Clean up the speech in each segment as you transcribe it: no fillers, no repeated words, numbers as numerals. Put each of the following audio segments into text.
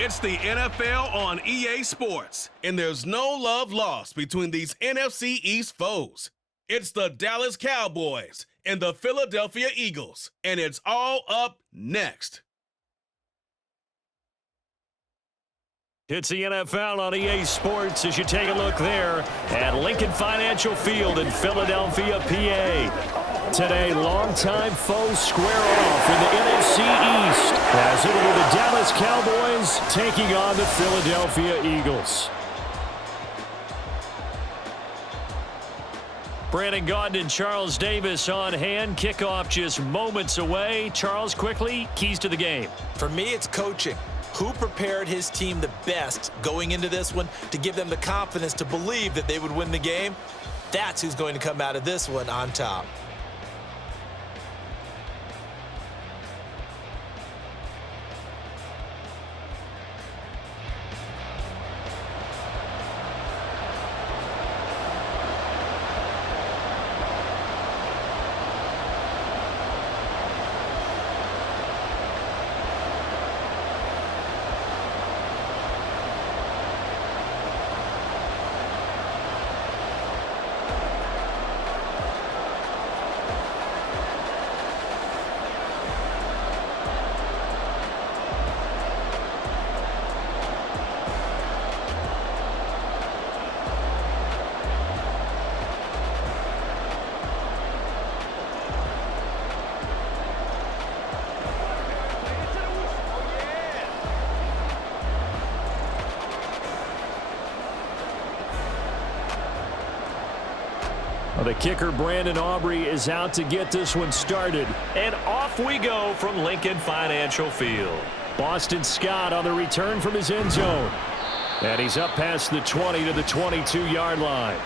It's the NFL on EA Sports, and there's no love lost between these NFC East foes. It's the Dallas Cowboys and the Philadelphia Eagles, and it's all up next. It's the NFL on EA Sports as you take a look there at Lincoln Financial Field in Philadelphia, PA. Today, longtime foes square off in the NFC East as it'll be the Dallas Cowboys taking on the Philadelphia Eagles. Brandon Gaudin and Charles Davis on hand. Kickoff just moments away. Charles, quickly, keys to the game. For me, it's coaching. Who prepared his team the best going into this one to give them the confidence to believe that they would win the game? That's who's going to come out of this one on top. The kicker, Brandon Aubrey, is out to get this one started. And off we go from Lincoln Financial Field. Boston Scott on the return from his end zone. And he's up past the 20 to the 22-yard line.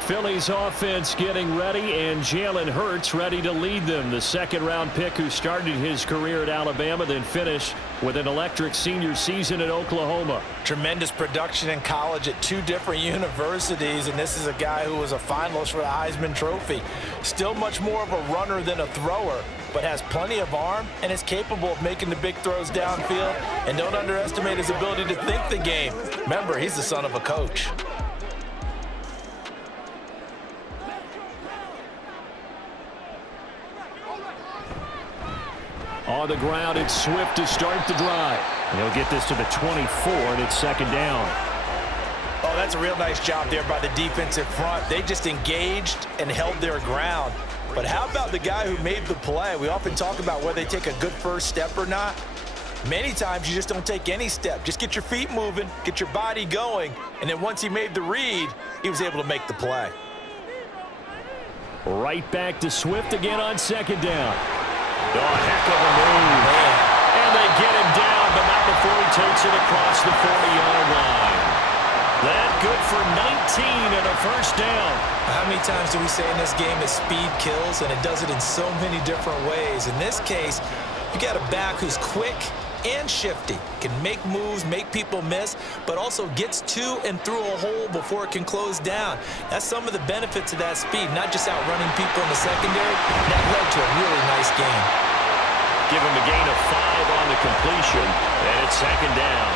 Philly's offense getting ready, and Jalen Hurts ready to lead them. The second-round pick who started his career at Alabama, then finished with an electric senior season at Oklahoma. Tremendous production in college at two different universities, and this is a guy who was a finalist for the Heisman Trophy. Still much more of a runner than a thrower, but has plenty of arm and is capable of making the big throws downfield. And don't underestimate his ability to think the game. Remember, he's the son of a coach. On the ground, it's Swift to start the drive. And he'll get this to the 24, and it's second down. Oh, that's a real nice job there by the defensive front. They just engaged and held their ground. But how about the guy who made the play? We often talk about whether they take a good first step or not. Many times you just don't take any step. Just get your feet moving, get your body going, and then once he made the read, he was able to make the play. Right back to Swift again on second down. Oh, heck of a move. Man. And they get him down, but not before he takes it across the 40-yard line. That good for 19 and a first down. How many times do we say in this game that speed kills, and it does it in so many different ways? In this case, you got a back who's quick and shifty, can make moves, make people miss, but also gets to and through a hole before it can close down. That's some of the benefits of that speed, not just outrunning people in the secondary. That led to a really nice game. Give him a gain of 5 on the completion, and it's second down.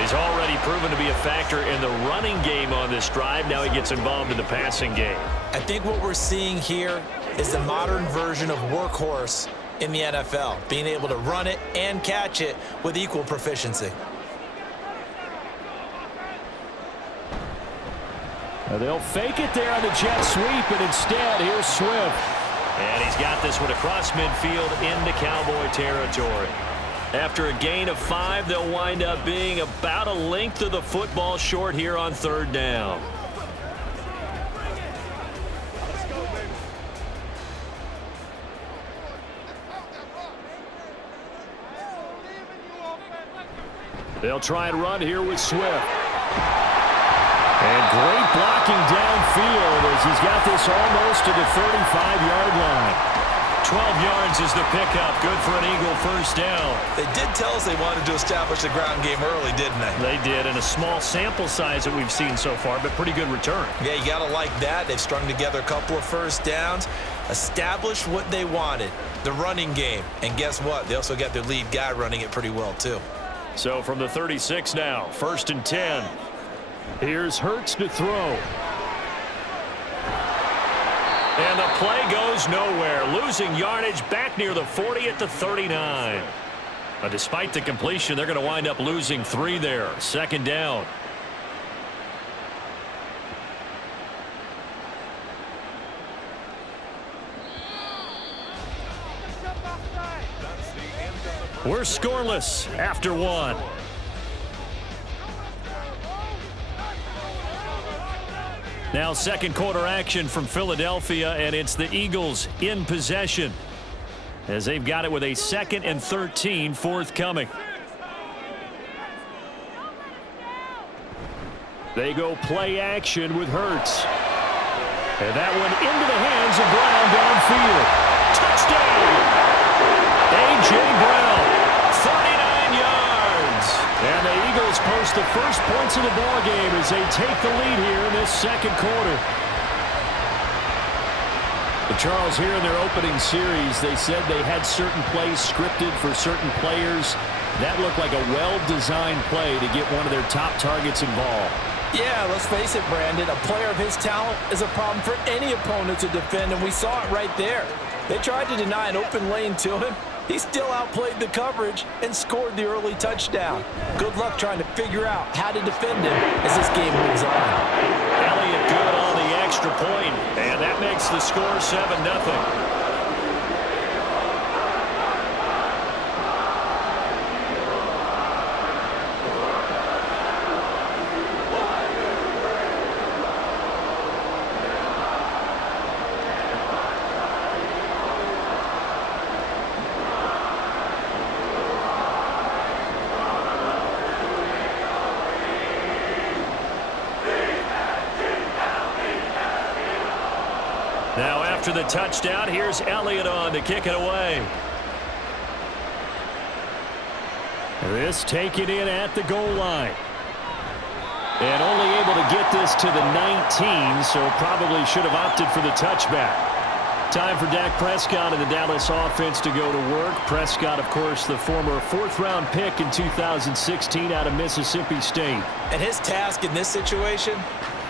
He's already proven to be a factor in the running game on this drive. Now he gets involved in the passing game. I think what we're seeing here is the modern version of workhorse in the NFL, being able to run it and catch it with equal proficiency. They'll fake it there on the jet sweep, and instead, here's Swift. And he's got this one across midfield into Cowboy territory. After a gain of 5, they'll wind up being about a length of the football short here on third down. They'll try and run here with Swift. And great blocking downfield as he's got this almost to the 35-yard line. 12 yards is the pickup. Good for an Eagle first down. They did tell us they wanted to establish the ground game early, didn't they? They did, and a small sample size that we've seen so far, but pretty good return. Yeah, you got to like that. They've strung together a couple of first downs, established what they wanted, the running game. And guess what? They also got their lead guy running it pretty well, too. So from the 36 now, 1st and 10. Here's Hurts to throw. And the play goes nowhere. Losing yardage back near the 40 at the 39. Despite the completion, they're going to wind up losing 3 there. 2nd down. We're scoreless after 1. Now 2nd quarter action from Philadelphia, and it's the Eagles in possession as they've got it with a 2nd and 13 forthcoming. They go play action with Hurts. And that one into the hands of Brown downfield. Touchdown! A.J. Brown, 39 yards. And the Eagles post the first points of the ballgame as they take the lead here in this 2nd quarter. But Charles, here in their opening series, they said they had certain plays scripted for certain players. That looked like a well-designed play to get one of their top targets involved. Yeah, let's face it, Brandon. A player of his talent is a problem for any opponent to defend, and we saw it right there. They tried to deny an open lane to him. He still outplayed the coverage and scored the early touchdown. Good luck trying to figure out how to defend him as this game moves on. Elliott good on the extra point, and that makes the score 7-0. Now after the touchdown, here's Elliott on to kick it away. This taken in at the goal line. And only able to get this to the 19, so probably should have opted for the touchback. Time for Dak Prescott and the Dallas offense to go to work. Prescott, of course, the former 4th-round pick in 2016 out of Mississippi State. And his task in this situation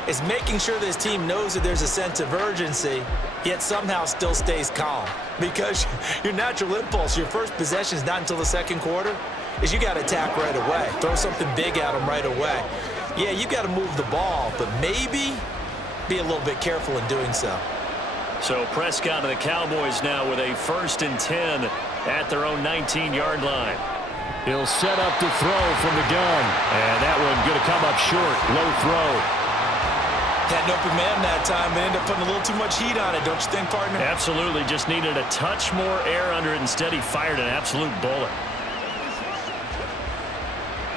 is making sure this team knows that there's a sense of urgency, yet somehow still stays calm. Because your natural impulse, your first possession is not until the 2nd quarter, is you got to attack right away. Throw something big at them right away. Yeah, you got to move the ball, but maybe be a little bit careful in doing so. So Prescott and the Cowboys now with a 1st and 10 at their own 19-yard line. He'll set up to throw from the gun. And that one going to come up short. Low throw. Had an open man that time and ended up putting a little too much heat on it, don't you think, partner? Absolutely. Just needed a touch more air under it. Instead, he fired an absolute bullet.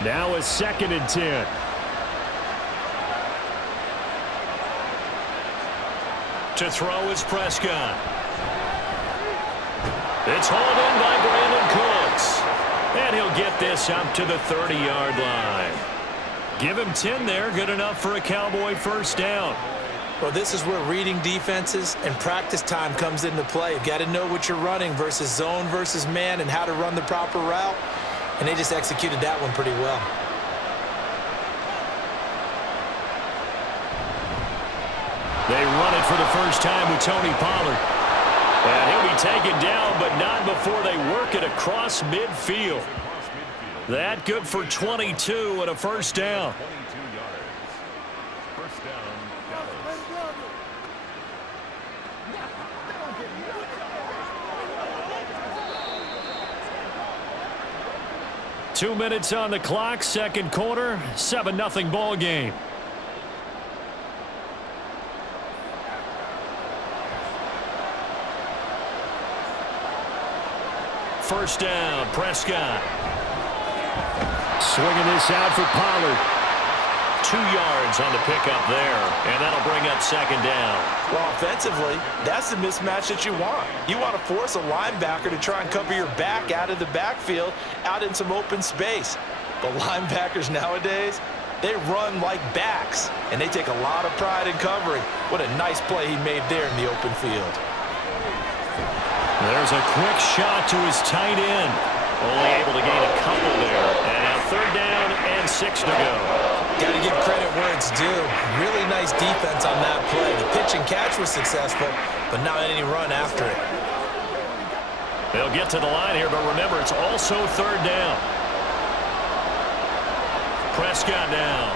Now a 2nd and 10. To throw is Prescott. It's hauled in by Brandon Cooks. And he'll get this up to the 30-yard line. Give him 10 there. Good enough for a Cowboy 1st down. Well, this is where reading defenses and practice time comes into play. You've got to know what you're running versus zone versus man and how to run the proper route. And they just executed that one pretty well. They run it for the first time with Tony Pollard. And he'll be taken down, but not before they work it across midfield. That good for 22 and a 1st down. 22 yards. 1st down, Dallas. 2 minutes on the clock, 2nd quarter, 7-0 ball game. First down, Prescott. Swinging this out for Pollard. 2 yards on the pickup there, and that'll bring up 2nd down. Well, offensively, that's the mismatch that you want. You want to force a linebacker to try and cover your back out of the backfield, out in some open space. But linebackers nowadays, they run like backs, and they take a lot of pride in covering. What a nice play he made there in the open field. There's a quick shot to his tight end. Only able to gain a couple there. And now 3rd down and 6 to go. Got to give credit where it's due. Really nice defense on that play. The pitch and catch was successful, but not any run after it. They'll get to the line here, but remember, it's also 3rd down. Prescott down.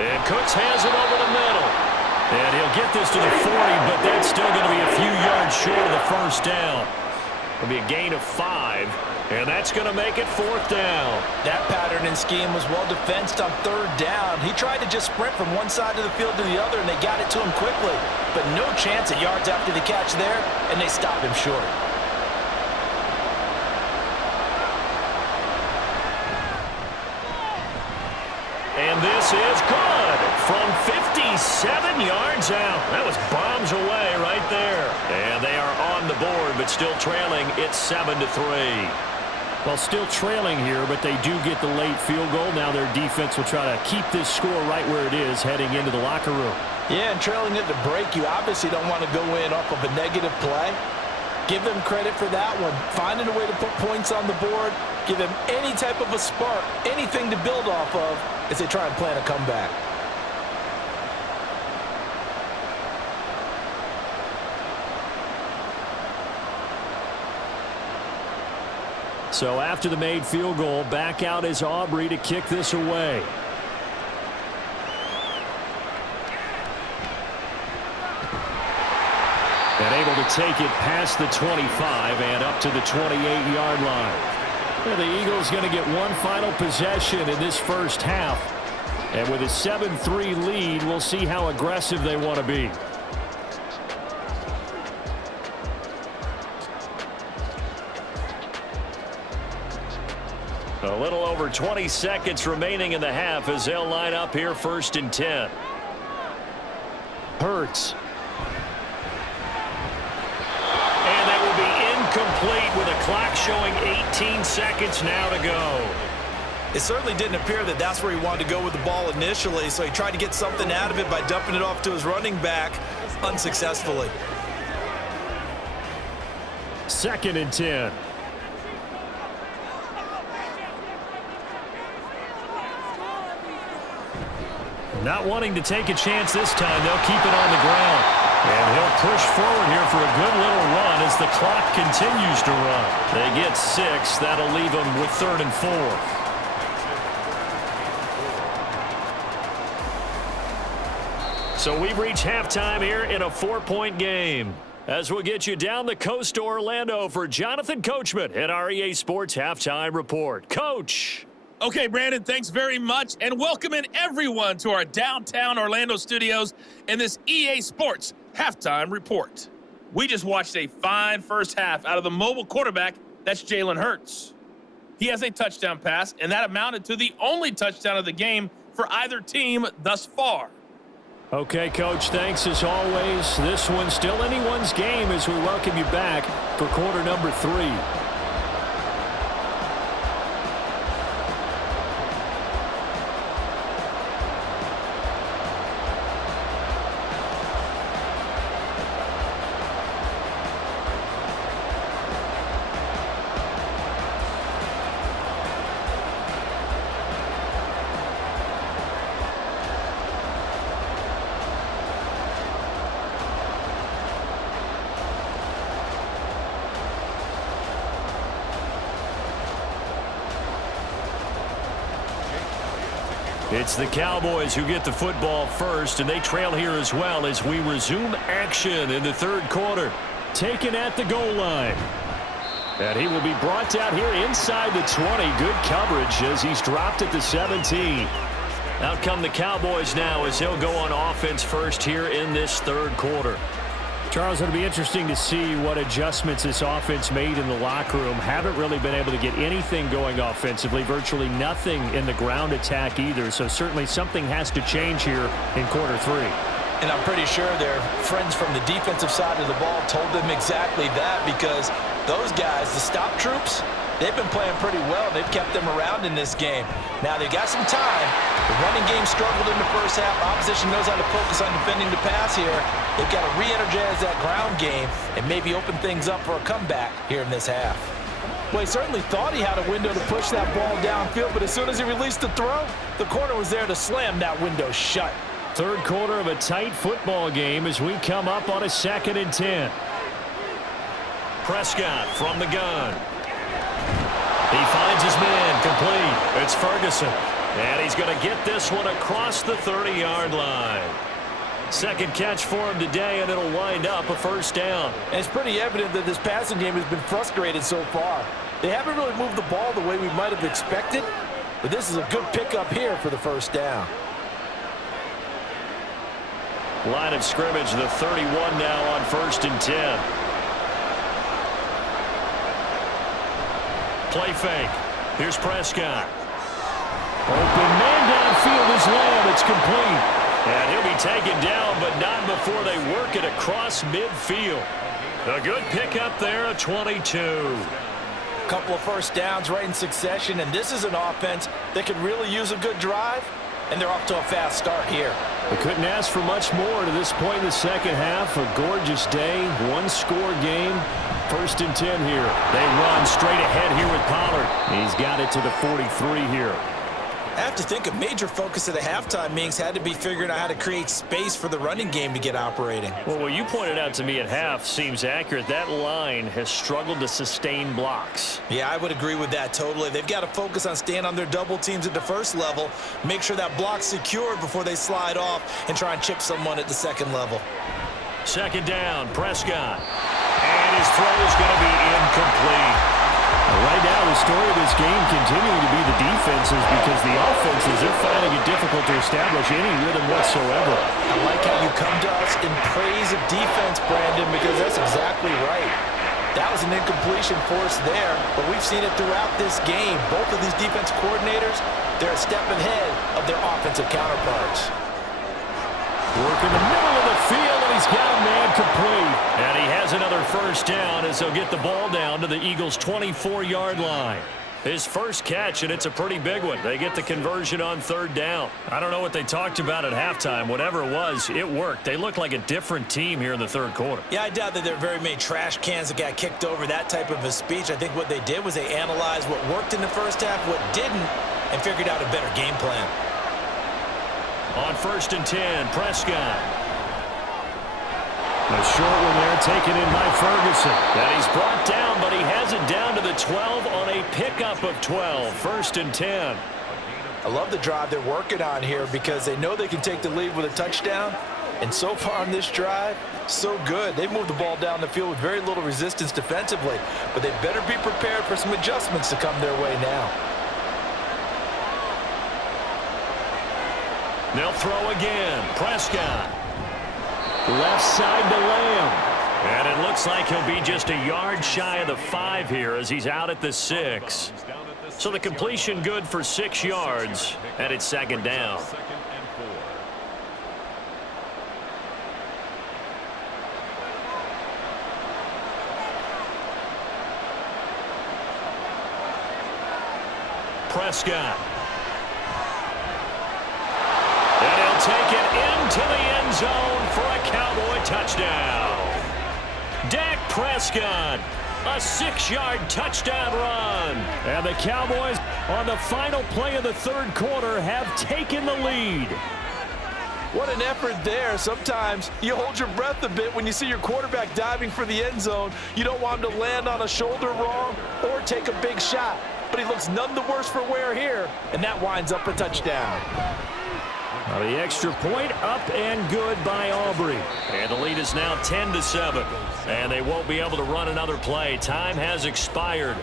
And Cooks has it over the middle. And he'll get this to the 40, but that's still going to be a few yards short of the 1st down. It'll be a gain of 5, and that's going to make it 4th down. That pattern and scheme was well defensed on 3rd down. He tried to just sprint from one side of the field to the other, and they got it to him quickly. But no chance at yards after the catch there, and they stopped him short. And this is good from 57 yards out. That was bombs away right there. And they are on the board, but still trailing. It's 7-3. Well, still trailing here, but they do get the late field goal. Now their defense will try to keep this score right where it is heading into the locker room. Yeah, and trailing it to break, you obviously don't want to go in off of a negative play. Give them credit for that one. Finding a way to put points on the board, give them any type of a spark, anything to build off of as they try and plan a comeback. So after the made field goal, back out is Aubrey to kick this away. And able to take it past the 25 and up to the 28-yard line. Well, the Eagles going to get one final possession in this 1st half. And with a 7-3 lead, we'll see how aggressive they want to be. A little over 20 seconds remaining in the half as they'll line up here 1st and 10. Hurts. And that will be incomplete with a clock showing 18 seconds now to go. It certainly didn't appear that that's where he wanted to go with the ball initially, so he tried to get something out of it by dumping it off to his running back unsuccessfully. 2nd and 10. Not wanting to take a chance this time, they'll keep it on the ground. And he'll push forward here for a good little run as the clock continues to run. They get 6. That'll leave them with 3rd and 4. So we've reached halftime here in a 4-point game. As we'll get you down the coast to Orlando for Jonathan Coachman at our EA Sports Halftime Report. Coach. Okay, Brandon, thanks very much, and welcome in everyone to our downtown Orlando studios in this EA Sports Halftime Report. We just watched a fine 1st half out of the mobile quarterback, that's Jalen Hurts. He has a touchdown pass, and that amounted to the only touchdown of the game for either team thus far. Okay, Coach, thanks as always. This one's still anyone's game as we welcome you back for quarter number 3. It's the Cowboys who get the football first, and they trail here as well as we resume action in the 3rd quarter. Taken at the goal line. And he will be brought down here inside the 20. Good coverage as he's dropped at the 17. Out come the Cowboys now as he'll go on offense first here in this 3rd quarter. Charles, it'll be interesting to see what adjustments this offense made in the locker room. Haven't really been able to get anything going offensively, virtually nothing in the ground attack either. So certainly something has to change here in quarter 3. And I'm pretty sure their friends from the defensive side of the ball told them exactly that, because those guys, the stop troops, they've been playing pretty well. They've kept them around in this game. Now they've got some time. The running game struggled in the 1st half. Opposition knows how to focus on defending the pass here. They've got to re-energize that ground game and maybe open things up for a comeback here in this half. Well, he certainly thought he had a window to push that ball downfield, but as soon as he released the throw, the corner was there to slam that window shut. Third quarter of a tight football game as we come up on a 2nd and 10. Prescott from the gun. He finds his man complete. It's Ferguson. And he's going to get this one across the 30-yard line. Second catch for him today, and it'll wind up a first down. And it's pretty evident that this passing game has been frustrated so far. They haven't really moved the ball the way we might have expected, but this is a good pickup here for the first down. Line of scrimmage, the 31 now on 1st and 10. Play fake. Here's Prescott. Open man downfield is Lamb. It's complete. And he'll be taken down, but not before they work it across midfield. A good pickup there, a 22. A couple of first downs right in succession, and this is an offense that could really use a good drive, and they're off to a fast start here. We couldn't ask for much more to this point in the second half. A gorgeous day, one-score game. 1st and 10 here. They run straight ahead here with Pollard. He's got it to the 43 here. I have to think a major focus of the halftime meetings had to be figuring out how to create space for the running game to get operating. Well, what you pointed out to me at half seems accurate. That line has struggled to sustain blocks. Yeah, I would agree with that totally. They've got to focus on staying on their double teams at the first level, make sure that block's secured before they slide off and try and chip someone at the second level. Second down, Prescott. And his throw is going to be incomplete. Right now, the story of this game continuing to be the defenses, because the offenses are finding it difficult to establish any rhythm whatsoever. I like how you come to us in praise of defense, Brandon, because that's exactly right. That was an incompletion force there, but we've seen it throughout this game. Both of these defense coordinators, they're a step ahead of their offensive counterparts. Work in the middle of the field, and he's got a man complete. And he has another first down as they'll get the ball down to the Eagles' 24-yard line. His first catch, and it's a pretty big one. They get the conversion on 3rd down. I don't know what they talked about at halftime. Whatever it was, it worked. They look like a different team here in the 3rd quarter. Yeah, I doubt that there are very many trash cans that got kicked over, that type of a speech. I think what they did was they analyzed what worked in the first half, what didn't, and figured out a better game plan. On 1st and 10, Prescott. A short one there taken in by Ferguson. And he's brought down, but he has it down to the 12 on a pickup of 12. 1st and 10. I love the drive they're working on here because they know they can take the lead with a touchdown. And so far on this drive, so good. They've moved the ball down the field with very little resistance defensively. But they better be prepared for some adjustments to come their way now. They'll throw again. Prescott. Left side to Lamb. And it looks like he'll be just a yard shy of the 5 here as he's out at the 6. So the completion good for 6 yards, and it's 2nd down. Prescott. And he'll take it into the end zone for a Cowboy touchdown. Dak Prescott, a 6-yard touchdown run. And the Cowboys, on the final play of the 3rd quarter, have taken the lead. What an effort there. Sometimes you hold your breath a bit when you see your quarterback diving for the end zone. You don't want him to land on a shoulder wrong or take a big shot. But he looks none the worse for wear here, and that winds up a touchdown. The extra point up and good by Aubrey. And the lead is now 10-7. And they won't be able to run another play. Time has expired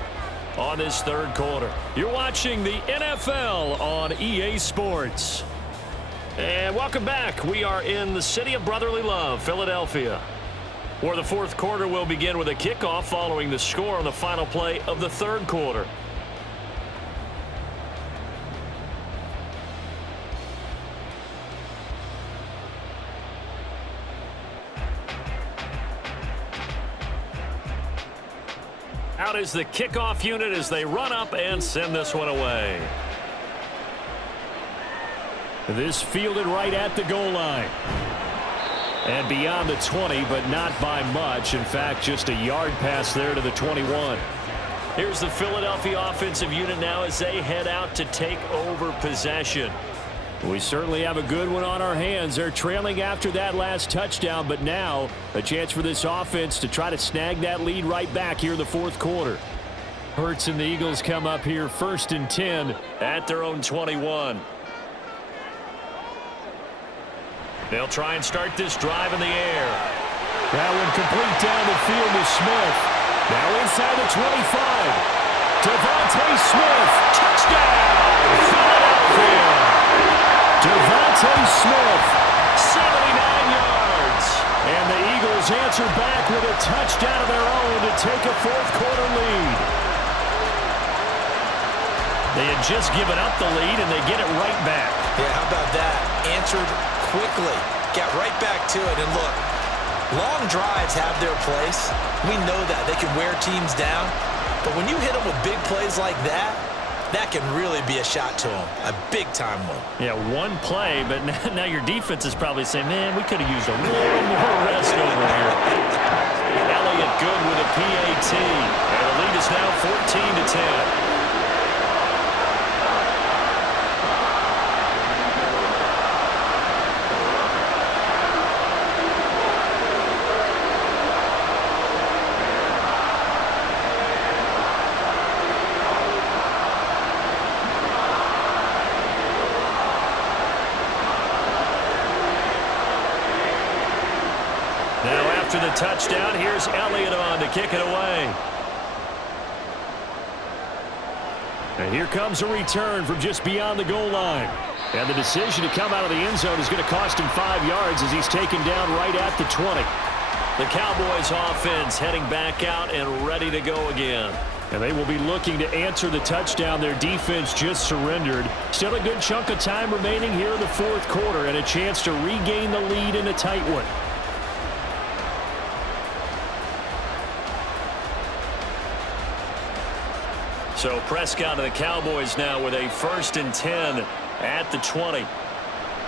on this 3rd quarter. You're watching the NFL on EA Sports. And welcome back. We are in the city of brotherly love, Philadelphia, where the 4th quarter will begin with a kickoff following the score on the final play of the 3rd quarter. Out is the kickoff unit as they run up and send this one away. This fielded right at the goal line. And beyond the 20, but not by much. In fact, just a yard pass there to the 21. Here's the Philadelphia offensive unit now as they head out to take over possession. We certainly have a good one on our hands. They're trailing after that last touchdown, but now a chance for this offense to try to snag that lead right back here in the fourth quarter. Hurts and the Eagles come up here 1st and 10 at their own 21. They'll try and start this drive in the air. That one complete down the field to Smith. Now inside the 25. Devontae Smith, touchdown, Philadelphia. Devontae Smith, 79 yards. And the Eagles answer back with a touchdown of their own to take a fourth quarter lead. They had just given up the lead, and they get it right back. Yeah, how about that? Answered quickly. Got right back to it. And look, long drives have their place. We know that. They can wear teams down. But when you hit them with big plays like that, that can really be a shot to them. A big-time one. Yeah, one play, but now your defense is probably saying, man, we could have used a little more rest over here. Elliott good with a PAT. And the lead is now 14-10. After the touchdown, here's Elliott on to kick it away. And here comes a return from just beyond the goal line. And the decision to come out of the end zone is going to cost him 5 yards as he's taken down right at the 20. The Cowboys offense heading back out and ready to go again. And they will be looking to answer the touchdown their defense just surrendered. Still a good chunk of time remaining here in the fourth quarter and a chance to regain the lead in a tight one. So Prescott and the Cowboys now with a 1st and 10 at the 20.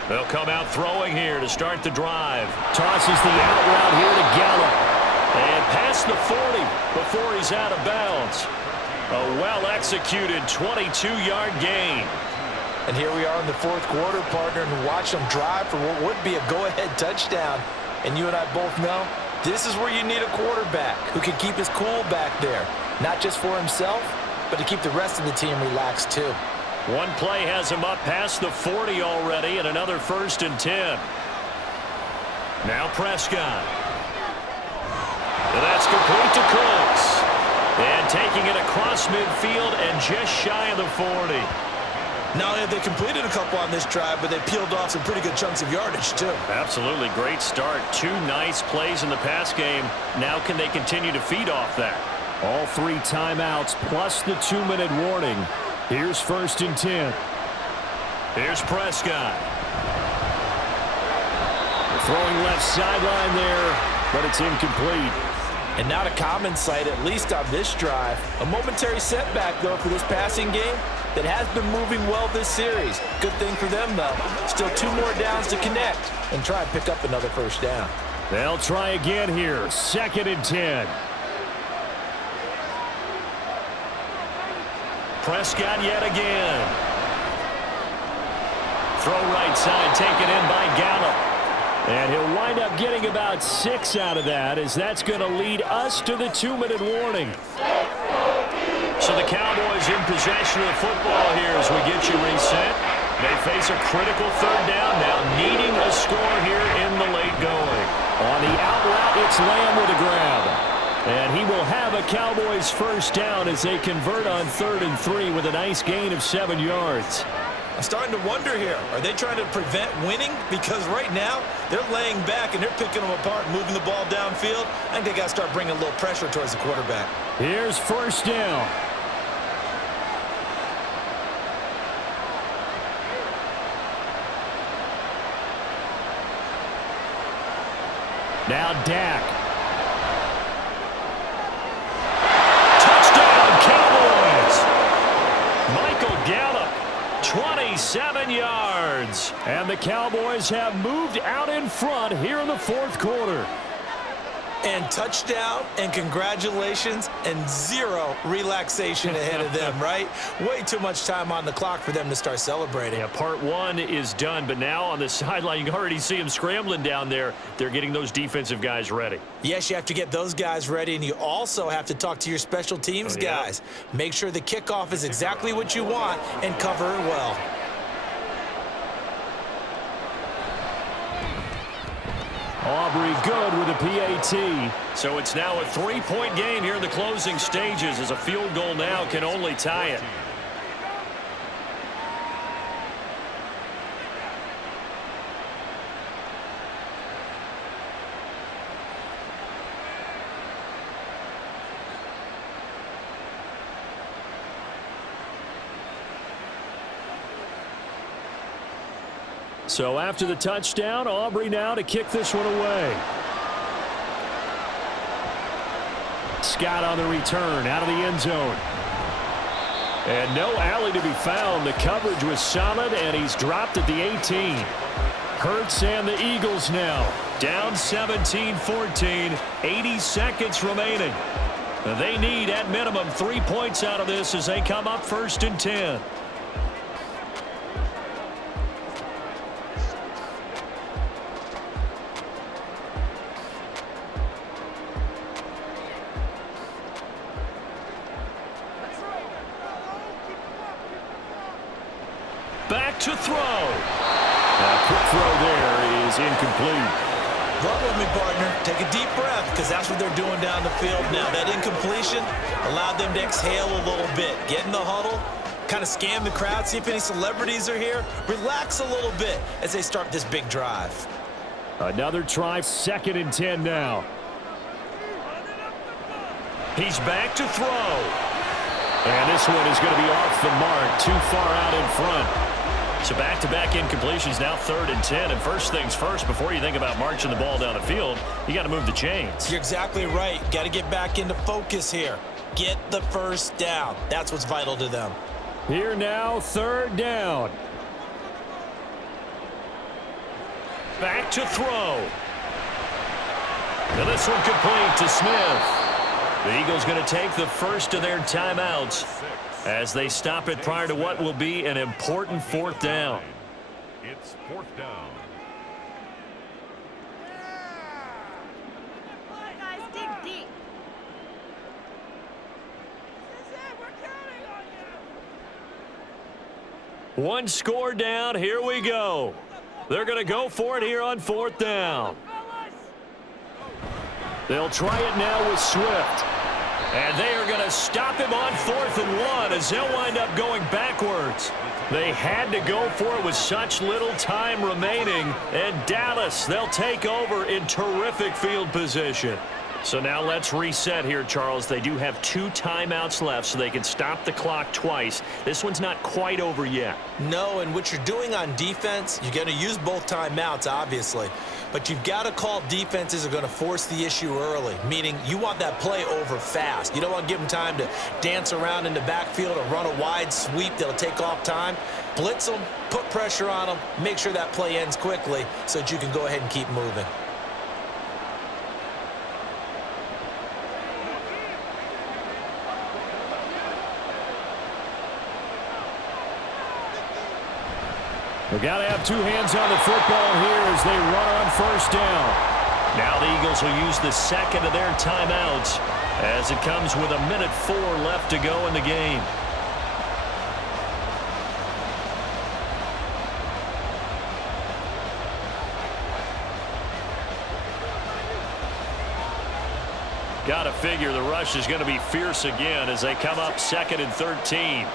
They'll come out throwing here to start the drive. Tosses the out route here to Gallup. And past the 40 before he's out of bounds. A well-executed 22-yard gain. And here we are in the fourth quarter, partner, and watch them drive for what would be a go-ahead touchdown. And you and I both know this is where you need a quarterback who can keep his cool back there. Not just for himself, but to keep the rest of the team relaxed too. One play has him up past the 40 already, and another 1st and 10. Now Prescott. And that's complete to Cooks. And taking it across midfield and just shy of the 40. Not only have they completed a couple on this drive, but they peeled off some pretty good chunks of yardage too. Absolutely great start. 2 nice plays in the pass game. Now can they continue to feed off that? All 3 timeouts plus the 2-minute warning. Here's 1st and 10. Here's Prescott. Throwing left sideline there, but it's incomplete. And not a common sight, at least on this drive. A momentary setback, though, for this passing game that has been moving well this series. Good thing for them, though. Still 2 more downs to connect and try and pick up another 1st down. They'll try again here. 2nd and 10. Prescott yet again. Throw right side, taken in by Gallup. And he'll wind up getting about 6 out of that, as that's going to lead us to the 2-minute warning. So the Cowboys in possession of the football here as we get you reset. They face a critical 3rd down now, needing a score here in the late going. On the out route, it's Lamb with a grab. And he will have a Cowboys 1st down as they convert on 3rd and 3 with a nice gain of 7 yards. I'm starting to wonder here, are they trying to prevent winning? Because right now, they're laying back and they're picking them apart and moving the ball downfield. I think they got to start bringing a little pressure towards the quarterback. Here's 1st down. Now Dak. Touchdown, Cowboys. Michael Gallup, 27 yards. And the Cowboys have moved out in front here in the fourth quarter. And touchdown, and congratulations, and zero relaxation ahead of them, right? Way too much time on the clock for them to start celebrating. Yeah, part one is done, but now on the sideline, you can already see them scrambling down there. They're getting those defensive guys ready. Yes, you have to get those guys ready, and you also have to talk to your special teams guys. Make sure the kickoff is exactly what you want and cover it well. Aubrey good with a PAT. So it's now a 3-point game here in the closing stages as a field goal now can only tie it. So after the touchdown, Aubrey now to kick this one away. Scott on the return out of the end zone. And no alley to be found. The coverage was solid, and he's dropped at the 18. Hurts and the Eagles now down 17-14, 80 seconds remaining. They need at minimum 3 points out of this as they come up 1st and 10. Back to throw. A quick throw there is incomplete. Run with me, partner. Take a deep breath, because that's what they're doing down the field now. That incompletion allowed them to exhale a little bit. Get in the huddle, kind of scan the crowd, see if any celebrities are here. Relax a little bit as they start this big drive. Another try, 2nd and 10 now. He's back to throw. And this one is going to be off the mark, too far out in front. So back-to-back incompletions, now 3rd and 10. And first things first, before you think about marching the ball down the field, you got to move the chains. You're exactly right. Got to get back into focus here. Get the first down. That's what's vital to them. Here now, 3rd down. Back to throw. And this one complete to Smith. The Eagles going to take the first of their timeouts as they stop it prior to what will be an important 4th down. It's 4th down. Guys, dig deep. This is it. We're counting on you. One score down. Here we go. They're going to go for it here on 4th down. They'll try it now with Swift. And they are going to stop him on 4th and 1 as they'll wind up going backwards. They had to go for it with such little time remaining. And Dallas, they'll take over in terrific field position. So now let's reset here, Charles. They do have 2 timeouts left, so they can stop the clock twice. This one's not quite over yet. No, and what you're doing on defense, you're going to use both timeouts, obviously. But you've got to call defenses are going to force the issue early, meaning you want that play over fast. You don't want to give them time to dance around in the backfield or run a wide sweep that'll take off time. Blitz them, put pressure on them, make sure that play ends quickly so that you can go ahead and keep moving. They've got to have 2 hands on the football here as they run on 1st down. Now the Eagles will use the 2nd of their timeouts as it comes with 1:04 left to go in the game. Got to figure the rush is going to be fierce again as they come up 2nd and 13.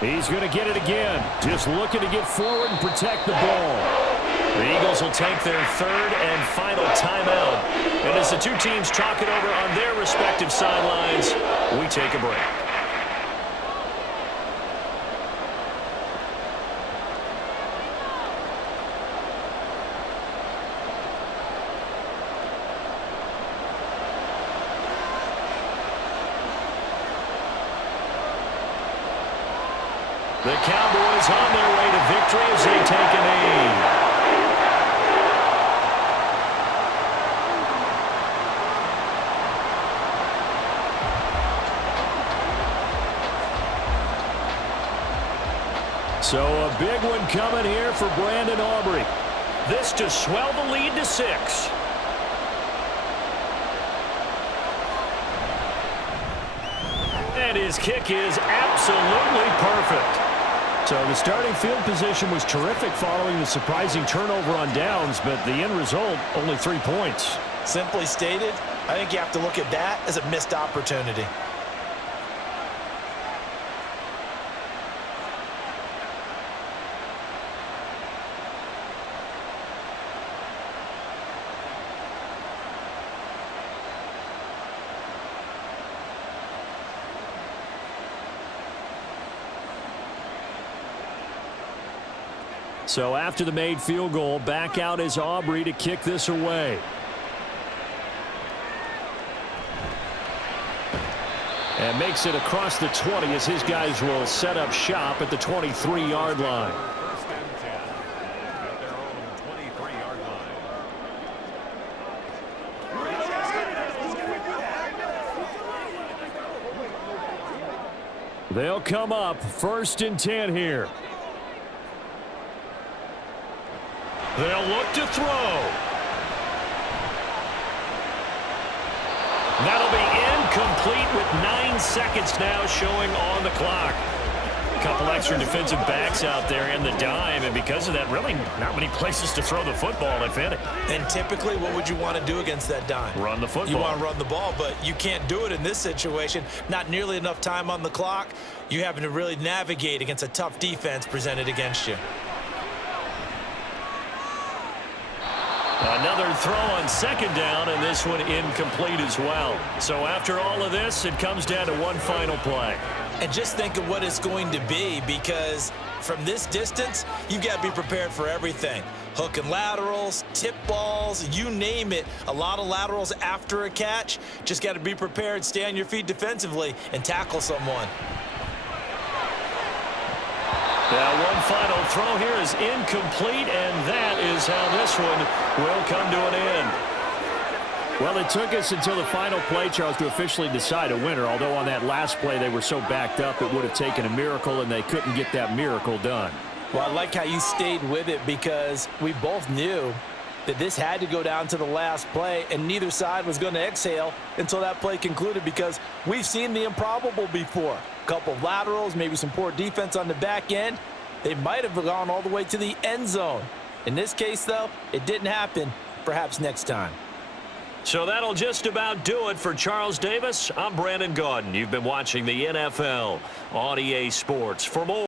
He's going to get it again. Just looking to get forward and protect the ball. The Eagles will take their 3rd and final timeout. And as the 2 teams talk it over on their respective sidelines, we take a break. The Cowboys on their way to victory as they take a knee. So a big one coming here for Brandon Aubrey. This to swell the lead to 6. And his kick is absolutely perfect. So the starting field position was terrific following the surprising turnover on downs, but the end result, only 3 points. Simply stated, I think you have to look at that as a missed opportunity. So after the made field goal, back out is Aubrey to kick this away. And makes it across the 20 as his guys will set up shop at the 23-yard line. First and 10 at their own 23-yard line. They'll come up 1st and 10 here. They'll look to throw. That'll be incomplete with 9 seconds now showing on the clock. A couple extra defensive backs out there in the dime, and because of that, really not many places to throw the football, if any. And typically, what would you want to do against that dime? Run the football. You want to run the ball, but you can't do it in this situation. Not nearly enough time on the clock. You having to really navigate against a tough defense presented against you. Another throw on 2nd down, and this one incomplete as well. So after all of this, it comes down to one final play. And just think of what it's going to be, because from this distance, you've got to be prepared for everything. Hook and laterals, tip balls, you name it. A lot of laterals after a catch. Just got to be prepared, stay on your feet defensively, and tackle someone. Now one final throw here is incomplete, and that is how this one will come to an end. Well, it took us until the final play, Charles, to officially decide a winner, although on that last play they were so backed up it would have taken a miracle, and they couldn't get that miracle done. Well, I like how you stayed with it, because we both knew that this had to go down to the last play, and neither side was going to exhale until that play concluded, because we've seen the improbable before. A couple of laterals, maybe some poor defense on the back end. They might have gone all the way to the end zone. In this case, though, it didn't happen. Perhaps next time. So that'll just about do it for Charles Davis. I'm Brandon Gaudin. You've been watching the NFL on EA Sports. For more